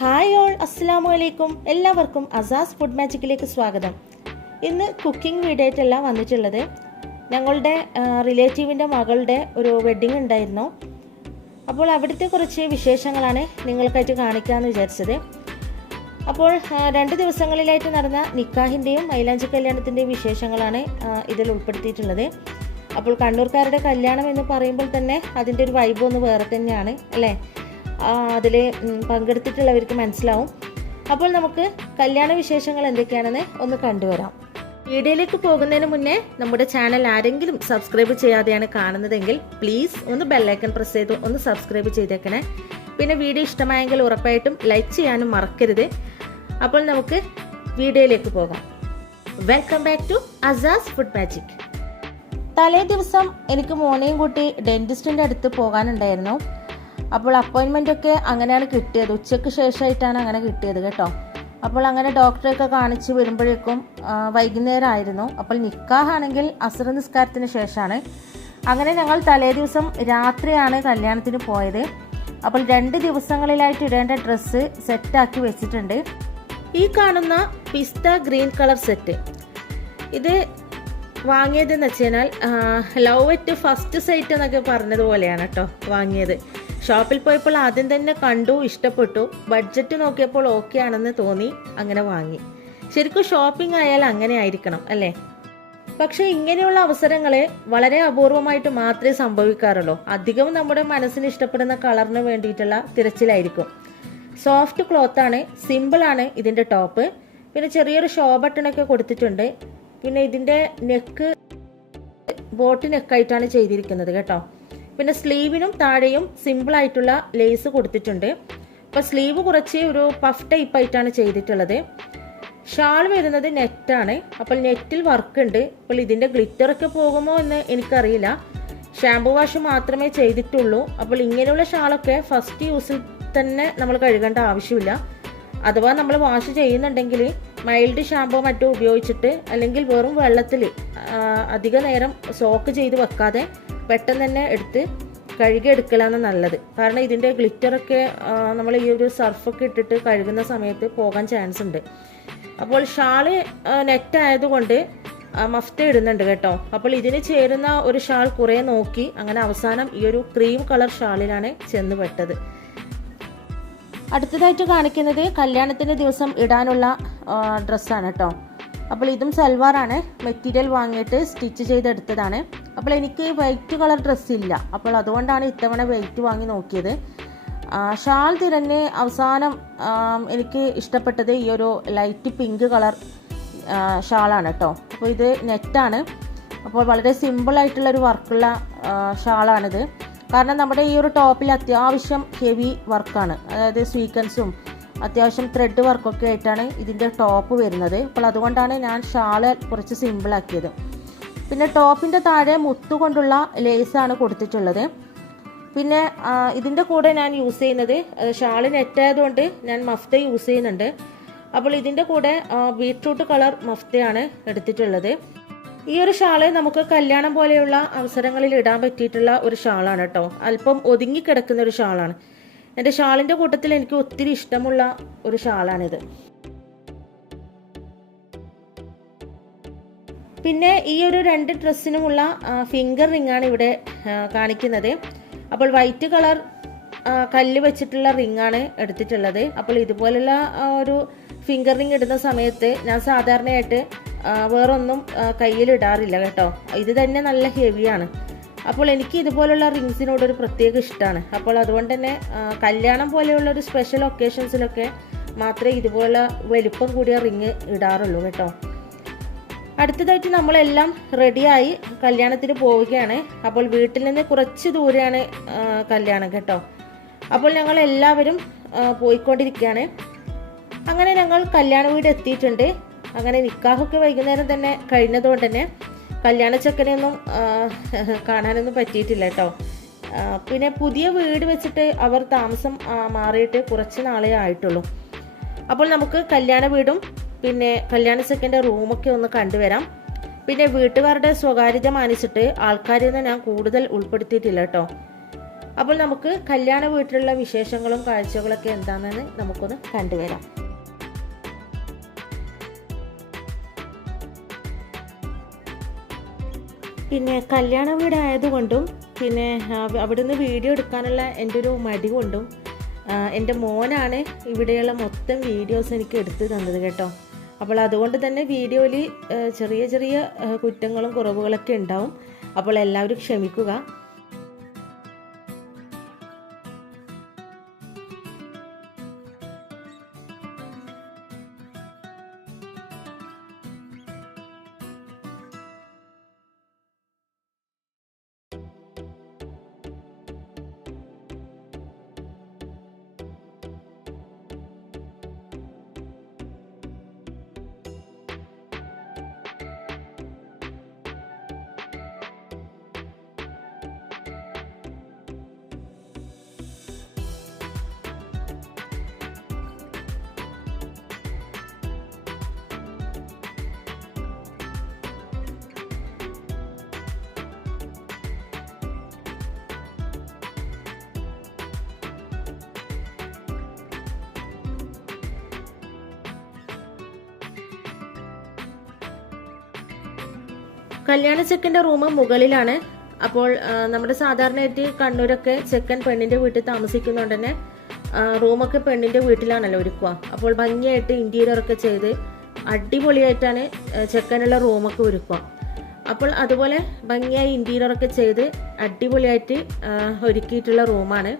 Hi all, അസ്സലാമു അലൈക്കും. എല്ലാവർക്കും അസാസ് ഫുഡ് മാജിക്കിലേക്ക് സ്വാഗതം. ഇന്ന് കുക്കിംഗ് വീഡിയോ ആയിട്ടല്ല വന്നിട്ടുള്ളത്. ഞങ്ങളുടെ റിലേറ്റീവിൻ്റെ മകളുടെ ഒരു വെഡ്ഡിങ് ഉണ്ടായിരുന്നു. അപ്പോൾ അവിടുത്തെ കുറച്ച് വിശേഷങ്ങളാണ് നിങ്ങൾക്കായിട്ട് കാണിക്കാമെന്ന് വിചാരിച്ചത്. അപ്പോൾ 2 ദിവസങ്ങളിലായിട്ട് നടന്ന നിക്കാഹിൻ്റെയും മൈലാഞ്ചി കല്യാണത്തിൻ്റെയും വിശേഷങ്ങളാണ് ഇതിൽ ഉൾപ്പെടുത്തിയിട്ടുള്ളത്. അപ്പോൾ കണ്ണൂർക്കാരുടെ കല്യാണം എന്ന് പറയുമ്പോൾ തന്നെ അതിൻ്റെ ഒരു വൈബ് ഒന്ന് വേറെ തന്നെയാണ് അല്ലേ? അതിൽ പങ്കെടുത്തിട്ടുള്ളവർക്ക് മനസ്സിലാവും. അപ്പോൾ നമുക്ക് കല്യാണ വിശേഷങ്ങൾ എന്തൊക്കെയാണെന്ന് ഒന്ന് കണ്ടുവരാം. വീഡിയോയിലേക്ക് പോകുന്നതിന് മുന്നേ നമ്മുടെ ചാനൽ ആരെങ്കിലും സബ്സ്ക്രൈബ് ചെയ്യാതെയാണ് കാണുന്നതെങ്കിൽ പ്ലീസ് ഒന്ന് ബെല്ലൈക്കൺ പ്രസ് ചെയ്ത് ഒന്ന് സബ്സ്ക്രൈബ് ചെയ്തേക്കണേ. പിന്നെ വീഡിയോ ഇഷ്ടമായെങ്കിൽ ഉറപ്പായിട്ടും ലൈക്ക് ചെയ്യാനും മറക്കരുത്. അപ്പോൾ നമുക്ക് വീഡിയോയിലേക്ക് പോകാം. വെൽക്കം ബാക്ക് ടു അസാസ് ഫുഡ് മാജിക്. തലേ ദിവസം എനിക്ക് മോനെയും കൂട്ടി ഡെന്റിസ്റ്റിൻ്റെ അടുത്ത് പോകാനുണ്ടായിരുന്നു. അപ്പോൾ അപ്പോയിൻമെൻ്റ് ഒക്കെ അങ്ങനെയാണ് കിട്ടിയത്. ഉച്ചയ്ക്ക് ശേഷമായിട്ടാണ് അങ്ങനെ കിട്ടിയത് കേട്ടോ. അപ്പോൾ അങ്ങനെ ഡോക്ടറെയൊക്കെ കാണിച്ച് വരുമ്പോഴേക്കും വൈകുന്നേരം ആയിരുന്നു. അപ്പോൾ നിക്കാഹാണെങ്കിൽ അസ്ർ നിസ്കാരത്തിന് ശേഷമാണ്. അങ്ങനെ ഞങ്ങൾ തലേ ദിവസം രാത്രിയാണ് കല്യാണത്തിന് പോയത്. അപ്പോൾ 2 ദിവസങ്ങളിലായിട്ട് ഇടേണ്ട ഡ്രസ്സ് സെറ്റാക്കി വെച്ചിട്ടുണ്ട്. ഈ കാണുന്ന പിസ്ത ഗ്രീൻ കളർ സെറ്റ് ഇത് വാങ്ങിയതെന്ന് വെച്ച് കഴിഞ്ഞാൽ ലവ് അറ്റ് ഫസ്റ്റ് സൈറ്റ് എന്നൊക്കെ പറഞ്ഞതുപോലെയാണ് കേട്ടോ വാങ്ങിയത്. ഷോപ്പിൽ പോയപ്പോൾ ആദ്യം തന്നെ കണ്ടു, ഇഷ്ടപ്പെട്ടു. ബഡ്ജറ്റ് നോക്കിയപ്പോൾ ഓക്കെ ആണെന്ന് തോന്നി, അങ്ങനെ വാങ്ങി. ശരിക്കും ഷോപ്പിംഗ് ആയാൽ അങ്ങനെ ആയിരിക്കണം അല്ലേ? പക്ഷെ ഇങ്ങനെയുള്ള അവസരങ്ങളെ വളരെ അപൂർവമായിട്ട് മാത്രമേ സംഭവിക്കാറുള്ളൂ. അധികവും നമ്മുടെ മനസ്സിന് ഇഷ്ടപ്പെടുന്ന കളറിന് വേണ്ടിയിട്ടുള്ള തിരച്ചിലായിരിക്കും. സോഫ്റ്റ് ക്ലോത്താണ്, സിമ്പിളാണ് ഇതിൻ്റെ ടോപ്പ്. പിന്നെ ചെറിയൊരു ഷോ ബട്ടണൊക്കെ കൊടുത്തിട്ടുണ്ട്. പിന്നെ ഇതിൻ്റെ നെക്ക് ബോട്ട് നെക്കായിട്ടാണ് ചെയ്തിരിക്കുന്നത് കേട്ടോ. പിന്നെ സ്ലീവിനും താഴെയും സിമ്പിളായിട്ടുള്ള ലേസ് കൊടുത്തിട്ടുണ്ട്. അപ്പോൾ സ്ലീവ് കുറച്ച് ഒരു പഫ് ടൈപ്പായിട്ടാണ് ചെയ്തിട്ടുള്ളത്. ഷാൾ വരുന്നത് നെറ്റാണ്. അപ്പോൾ നെറ്റിൽ വർക്ക് ഉണ്ട്. അപ്പോൾ ഇതിൻ്റെ ഗ്ലിറ്ററൊക്കെ പോകുമോ എന്ന് എനിക്കറിയില്ല. ഷാംപൂ വാഷ് മാത്രമേ ചെയ്തിട്ടുള്ളൂ. അപ്പോൾ ഇങ്ങനെയുള്ള ഷാളൊക്കെ ഫസ്റ്റ് യൂസിൽ തന്നെ നമ്മൾ കഴുകേണ്ട ആവശ്യമില്ല. അഥവാ നമ്മൾ വാഷ് ചെയ്യുന്നുണ്ടെങ്കിൽ മൈൽഡ് ഷാമ്പോ മറ്റോ ഉപയോഗിച്ചിട്ട്, അല്ലെങ്കിൽ വെറും വെള്ളത്തിൽ അധിക നേരം സോക്ക് ചെയ്ത് വെക്കാതെ പെട്ടെന്ന് തന്നെ എടുത്ത് കഴുകിയെടുക്കലാണ് നല്ലത്. കാരണം ഇതിൻ്റെ ഗ്ലിറ്ററൊക്കെ നമ്മൾ ഈ ഒരു സർഫൊക്കെ ഇട്ടിട്ട് കഴുകുന്ന സമയത്ത് പോകാൻ ചാൻസ് ഉണ്ട്. അപ്പോൾ ഷാള് നെറ്റ് ആയതുകൊണ്ട് മഫ്ത ഇടുന്നുണ്ട് കേട്ടോ. അപ്പോൾ ഇതിന് ചേരുന്ന ഒരു ഷാൾ കുറേ നോക്കി അങ്ങനെ അവസാനം ഈ ഒരു ക്രീം കളർ ഷാളിലാണ് ചെന്ന് പെട്ടത്. അടുത്തതായിട്ട് കാണിക്കുന്നത് കല്യാണത്തിൻ്റെ ദിവസം ഇടാനുള്ള ഡ്രസ്സാണ് കേട്ടോ. അപ്പോൾ ഇതും സൽവാറാണ്. മെറ്റീരിയൽ വാങ്ങിയിട്ട് സ്റ്റിച്ച് ചെയ്തെടുത്തതാണ്. അപ്പോൾ എനിക്ക് വൈറ്റ് കളർ ഡ്രസ്സ് ഇല്ല. അപ്പോൾ അതുകൊണ്ടാണ് ഇത്തവണ വൈറ്റ് വാങ്ങി നോക്കിയത്. ഷാൾ തിരഞ്ഞ് അവസാനം എനിക്ക് ഇഷ്ടപ്പെട്ടത് ഈ ഒരു ലൈറ്റ് പിങ്ക് കളർ ഷാളാണ് കേട്ടോ. അപ്പോൾ ഇത് നെറ്റാണ്. അപ്പോൾ വളരെ സിമ്പിളായിട്ടുള്ളൊരു വർക്കുള്ള ഷാളാണിത്. കാരണം നമ്മുടെ ഈ ഒരു ടോപ്പിൽ അത്യാവശ്യം ഹെവി വർക്കാണ്. അതായത് സ്വീക്കൻസും അത്യാവശ്യം ത്രെഡ് വർക്കൊക്കെ ആയിട്ടാണ് ഇതിൻ്റെ ടോപ്പ് വരുന്നത്. അപ്പോൾ അതുകൊണ്ടാണ് ഞാൻ ഷാള് കുറച്ച് സിമ്പിളാക്കിയത്. പിന്നെ ടോപ്പിൻ്റെ താഴെ മുത്തുകൊണ്ടുള്ള ലേസാണ് കൊടുത്തിട്ടുള്ളത്. പിന്നെ ഇതിൻ്റെ കൂടെ ഞാൻ യൂസ് ചെയ്യുന്നത് ഷാള് നെറ്റായതുകൊണ്ട് ഞാൻ മഫ്ത യൂസ് ചെയ്യുന്നുണ്ട്. അപ്പോൾ ഇതിൻ്റെ കൂടെ ബീട്രൂട്ട് കളർ മഫ്തയാണ് എടുത്തിട്ടുള്ളത്. ഈ ഒരു ഷാള് നമുക്ക് കല്യാണം പോലെയുള്ള അവസരങ്ങളിൽ ഇടാൻ പറ്റിയിട്ടുള്ള ഒരു ഷാളാണ് കേട്ടോ. അല്പം ഒതുങ്ങിക്കിടക്കുന്ന ഒരു ഷാളാണ്. എൻ്റെ ഷാളിൻ്റെ കൂട്ടത്തിൽ എനിക്ക് ഒത്തിരി ഇഷ്ടമുള്ള ഒരു ഷാളാണിത്. പിന്നെ ഈ ഒരു 2 ഡ്രസ്സിനുമുള്ള ഫിംഗർ റിംഗ് ആണ് ഇവിടെ കാണിക്കുന്നത്. അപ്പോൾ വൈറ്റ് കളർ കല്ല് വെച്ചിട്ടുള്ള റിംഗ് ആണ് എടുത്തിട്ടുള്ളത്. അപ്പോൾ ഇതുപോലുള്ള ഒരു ഫിംഗർ റിംഗ് ഇടുന്ന സമയത്ത് ഞാൻ സാധാരണയായിട്ട് വേറൊന്നും കയ്യിലിടാറില്ല കേട്ടോ. ഇത് തന്നെ നല്ല ഹെവിയാണ്. അപ്പോൾ എനിക്ക് ഇതുപോലുള്ള റിങ്സിനോടൊരു പ്രത്യേക ഇഷ്ടമാണ്. അപ്പോൾ അതുകൊണ്ട് തന്നെ കല്യാണം പോലെയുള്ള ഒരു സ്പെഷ്യൽ ഒക്കേഷൻസിലൊക്കെ മാത്രമേ ഇതുപോലുള്ള വലിപ്പം കൂടിയ റിങ് ഇടാറുള്ളൂ കേട്ടോ. അടുത്തതായിട്ട് നമ്മളെല്ലാം റെഡിയായി കല്യാണത്തിന് പോവുകയാണ്. അപ്പോൾ വീട്ടിൽ നിന്ന് കുറച്ച് ദൂരെയാണ് കല്യാണം കേട്ടോ. അപ്പോൾ ഞങ്ങൾ എല്ലാവരും പോയിക്കൊണ്ടിരിക്കുകയാണ്. അങ്ങനെ ഞങ്ങൾ കല്യാണ വീട് എത്തിയിട്ടുണ്ട്. അങ്ങനെ നിക്കാഹൊക്കെ വൈകുന്നേരം തന്നെ കഴിഞ്ഞതുകൊണ്ട് തന്നെ കല്യാണ ചെക്കനെയൊന്നും കാണാനൊന്നും പറ്റിയിട്ടില്ല കേട്ടോ. പിന്നെ പുതിയ വീട് വെച്ചിട്ട് അവർ താമസം മാറിയിട്ട് കുറച്ച് നാളേ ആയിട്ടുള്ളൂ. അപ്പോൾ നമുക്ക് കല്യാണ വീടും പിന്നെ കല്യാണ ചെക്കൻ്റെ റൂമൊക്കെ ഒന്ന് കണ്ടുവരാം. പിന്നെ വീട്ടുകാരുടെ സ്വകാര്യത മാനിച്ചിട്ട് ആൾക്കാരെയൊന്നും ഞാൻ കൂടുതൽ ഉൾപ്പെടുത്തിയിട്ടില്ല കേട്ടോ. അപ്പോൾ നമുക്ക് കല്യാണ വീട്ടിലുള്ള വിശേഷങ്ങളും കാഴ്ചകളൊക്കെ എന്താണെന്ന് നമുക്കൊന്ന് കണ്ടുവരാം. പിന്നെ കല്യാണ വീടായതുകൊണ്ടും പിന്നെ അവിടുന്ന് വീഡിയോ എടുക്കാനുള്ള എൻ്റെ ഒരു മടി കൊണ്ടും എൻ്റെ മോനാണ് ഇവിടെയുള്ള മൊത്തം വീഡിയോസ് എനിക്ക് എടുത്ത് തന്നത് കേട്ടോ. അപ്പോൾ അതുകൊണ്ട് തന്നെ വീഡിയോയിൽ ചെറിയ ചെറിയ കുറ്റങ്ങളും കുറവുകളൊക്കെ ഉണ്ടാവും. അപ്പോൾ എല്ലാവരും ക്ഷമിക്കുക. കല്യാണ ചെക്കൻ്റെ റൂം മുകളിലാണ്. അപ്പോൾ നമ്മുടെ സാധാരണയായിട്ട് കണ്ണൂരൊക്കെ ചെക്കൻ പെണ്ണിൻ്റെ വീട്ടിൽ താമസിക്കുന്നതുകൊണ്ട് തന്നെ റൂമൊക്കെ പെണ്ണിൻ്റെ വീട്ടിലാണല്ലോ ഒരുക്കുക. അപ്പോൾ ഭംഗിയായിട്ട് ഇൻറ്റീരിയറൊക്കെ ചെയ്ത് അടിപൊളിയായിട്ടാണ് ചെക്കനുള്ള റൂമൊക്കെ ഒരുക്കുക. അപ്പോൾ അതുപോലെ ഭംഗിയായി ഇൻറ്റീരിയറൊക്കെ ചെയ്ത് അടിപൊളിയായിട്ട് ഒരുക്കിയിട്ടുള്ള റൂമാണ്.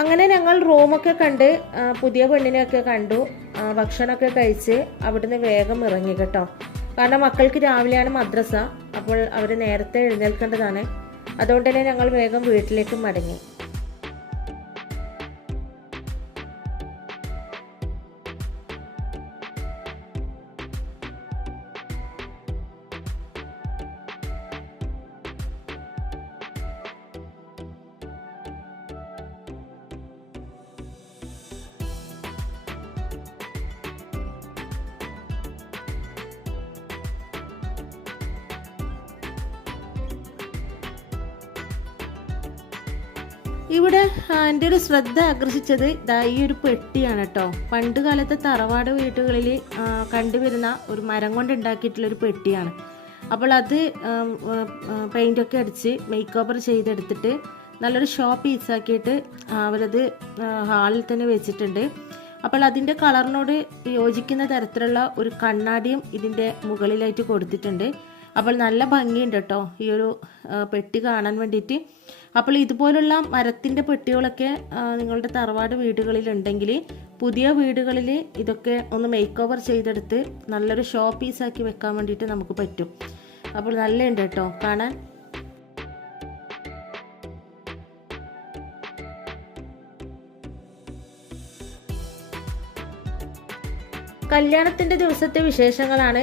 അങ്ങനെ ഞങ്ങൾ റൂമൊക്കെ കണ്ട് പുതിയ പെണ്ണിനെയൊക്കെ കണ്ടു, ഭക്ഷണമൊക്കെ കഴിച്ച് അവിടുന്ന് വേഗം ഇറങ്ങി കേട്ടോ. കാരണം മക്കൾക്ക് രാവിലെയാണ് മദ്രസ, അപ്പോൾ അവർ നേരത്തെ എഴുന്നേൽക്കേണ്ടതാണ്. അതുകൊണ്ട് തന്നെ ഞങ്ങൾ വേഗം വീട്ടിലേക്ക് മടങ്ങി. ഇവിടെ എൻ്റെ ഒരു ശ്രദ്ധ ആകർഷിച്ചത് ഈ ഒരു പെട്ടിയാണ് കേട്ടോ. പണ്ട് കാലത്തെ തറവാട് വീടുകളിൽ കണ്ടുവരുന്ന ഒരു മരം കൊണ്ട് ഉണ്ടാക്കിയിട്ടുള്ളൊരു പെട്ടിയാണ്. അപ്പോൾ അത് പെയിൻ്റൊക്കെ അടിച്ച് മേക്ക് ഓവർ ചെയ്തെടുത്തിട്ട് നല്ലൊരു ഷോ പീസാക്കിയിട്ട് അവരത് ഹാളിൽ തന്നെ വെച്ചിട്ടുണ്ട്. അപ്പോൾ അതിൻ്റെ കളറിനോട് യോജിക്കുന്ന തരത്തിലുള്ള ഒരു കണ്ണാടിയും ഇതിൻ്റെ മുകളിലായിട്ട് കൊടുത്തിട്ടുണ്ട്. അപ്പോൾ നല്ല ഭംഗിയുണ്ട് കേട്ടോ ഈ ഒരു പെട്ടി കാണാൻ വേണ്ടിയിട്ട്. അപ്പോൾ ഇതുപോലുള്ള മരത്തിൻ്റെ പെട്ടികളൊക്കെ നിങ്ങളുടെ തറവാട് വീടുകളിലുണ്ടെങ്കിൽ പുതിയ വീടുകളിൽ ഇതൊക്കെ ഒന്ന് മേക്ക് ഓവർ ചെയ്തെടുത്ത് നല്ലൊരു ഷോ പീസാക്കി വെക്കാൻ വേണ്ടിയിട്ട് നമുക്ക് പറ്റും. അപ്പോൾ നല്ലുണ്ട് കേട്ടോ കാണാൻ. കല്യാണത്തിൻ്റെ ദിവസത്തെ വിശേഷങ്ങളാണ്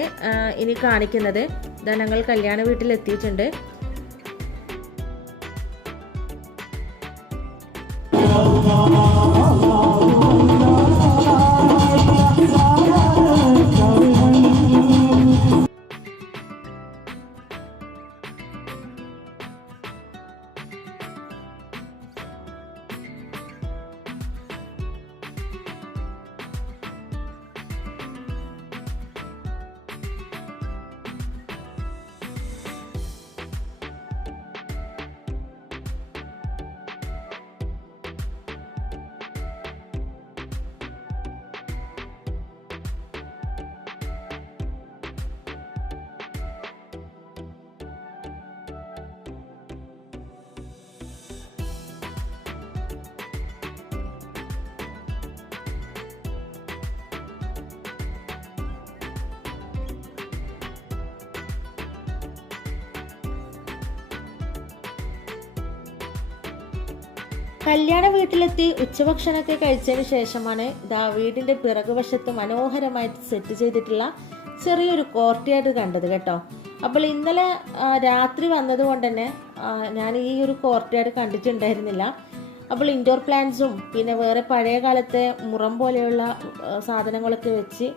ഇനി കാണിക്കുന്നത്. ഇതാ ഞങ്ങൾ കല്യാണ വീട്ടിലെത്തിയിട്ടുണ്ട്. കല്യാണ വീട്ടിലെത്തി ഉച്ചഭക്ഷണമൊക്കെ കഴിച്ചതിന് ശേഷമാണ് ഇതാ വീടിൻ്റെ പിറകുവശത്ത് മനോഹരമായിട്ട് സെറ്റ് ചെയ്തിട്ടുള്ള ചെറിയൊരു കോർട്ട്യാർഡ് കണ്ടത് കേട്ടോ. അപ്പോൾ ഇന്നലെ രാത്രി വന്നതുകൊണ്ട് തന്നെ ഞാൻ ഈ ഒരു കോർട്ട്യാർഡ് കണ്ടിട്ടുണ്ടായിരുന്നില്ല. അപ്പോൾ ഇൻഡോർ പ്ലാന്റ്സും പിന്നെ വേറെ പഴയ കാലത്തെ മുറം പോലെയുള്ള സാധനങ്ങളൊക്കെ വെച്ച്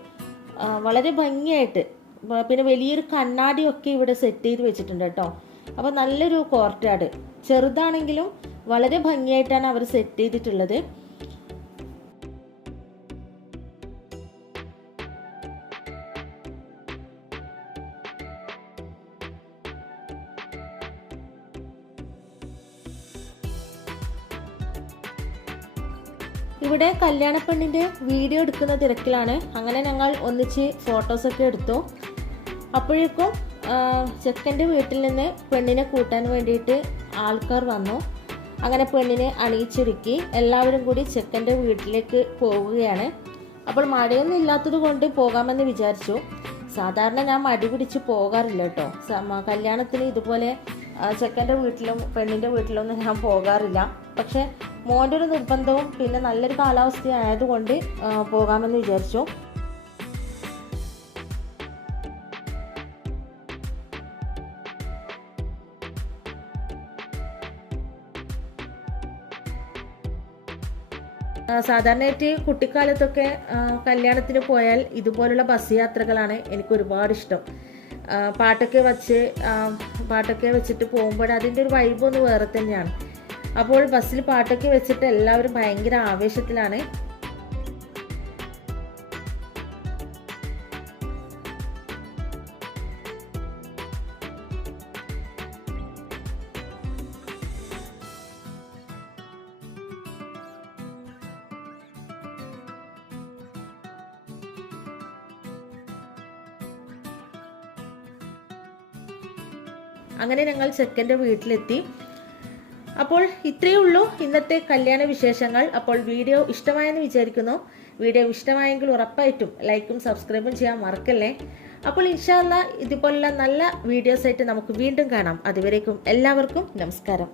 വളരെ ഭംഗിയായിട്ട്, പിന്നെ വലിയൊരു കണ്ണാടിയൊക്കെ ഇവിടെ സെറ്റ് ചെയ്ത് വെച്ചിട്ടുണ്ട് കേട്ടോ. അപ്പോൾ നല്ലൊരു കോർട്ട്യാർഡ്, ചെറുതാണെങ്കിലും വളരെ ഭംഗിയായിട്ടാണ് അവർ സെറ്റ് ചെയ്തിട്ടുള്ളത്. ഇവിടെ കല്യാണപ്പെണ്ണിൻ്റെ വീഡിയോ എടുക്കുന്ന തിരക്കിലാണ്. അങ്ങനെ ഞങ്ങൾ ഒന്നിച്ച് ഫോട്ടോസൊക്കെ എടുത്തു. അപ്പോഴേക്കും ചെക്കൻ്റെ വീട്ടിൽ നിന്ന് പെണ്ണിനെ കൂട്ടാൻ വേണ്ടിയിട്ട് ആൾക്കാർ വന്നു. അങ്ങനെ പെണ്ണിനെ അണിയിച്ചൊരുക്കി എല്ലാവരും കൂടി ചെക്കൻ്റെ വീട്ടിലേക്ക് പോവുകയാണ്. അപ്പോൾ മഴയൊന്നും ഇല്ലാത്തത് കൊണ്ട് പോകാമെന്ന് വിചാരിച്ചു. സാധാരണ ഞാൻ മടി പിടിച്ച് പോകാറില്ല കേട്ടോ. കല്യാണത്തിന് ഇതുപോലെ ചെക്കൻ്റെ വീട്ടിലും പെണ്ണിൻ്റെ വീട്ടിലൊന്നും ഞാൻ പോകാറില്ല. പക്ഷെ മോൻ്റെ ഒരു നിർബന്ധവും പിന്നെ നല്ലൊരു കാലാവസ്ഥ ആയതുകൊണ്ട് പോകാമെന്ന് വിചാരിച്ചു. സാധാരണയായിട്ട് കുട്ടിക്കാലത്തൊക്കെ കല്യാണത്തിന് പോയാൽ ഇതുപോലുള്ള ബസ് യാത്രകളാണ് എനിക്ക് ഒരുപാട് ഇഷ്ടം. പാട്ടൊക്കെ വെച്ചിട്ട് പോകുമ്പോൾ അതിൻ്റെ ഒരു വൈബ് ഒന്ന് വേറെ തന്നെയാണ്. അപ്പോൾ ബസ്സിൽ പാട്ടൊക്കെ വെച്ചിട്ട് എല്ലാവരും ഭയങ്കര ആവേശത്തിലാണ്. അങ്ങനെ ഞങ്ങൾ ചെക്കൻ്റെ വീട്ടിലെത്തി. അപ്പോൾ ഇത്രയേ ഉള്ളൂ ഇന്നത്തെ കല്യാണ വിശേഷങ്ങൾ. അപ്പോൾ വീഡിയോ ഇഷ്ടമായെന്ന് വിചാരിക്കുന്നു. വീഡിയോ ഇഷ്ടമായെങ്കിൽ ഉറപ്പായിട്ടും ലൈക്കും സബ്സ്ക്രൈബും ചെയ്യാൻ മറക്കല്ലേ. അപ്പോൾ ഇൻഷാ അല്ലാഹ് ഇതുപോലുള്ള നല്ല വീഡിയോസായിട്ട് നമുക്ക് വീണ്ടും കാണാം. അതുവരേക്കും എല്ലാവർക്കും നമസ്കാരം.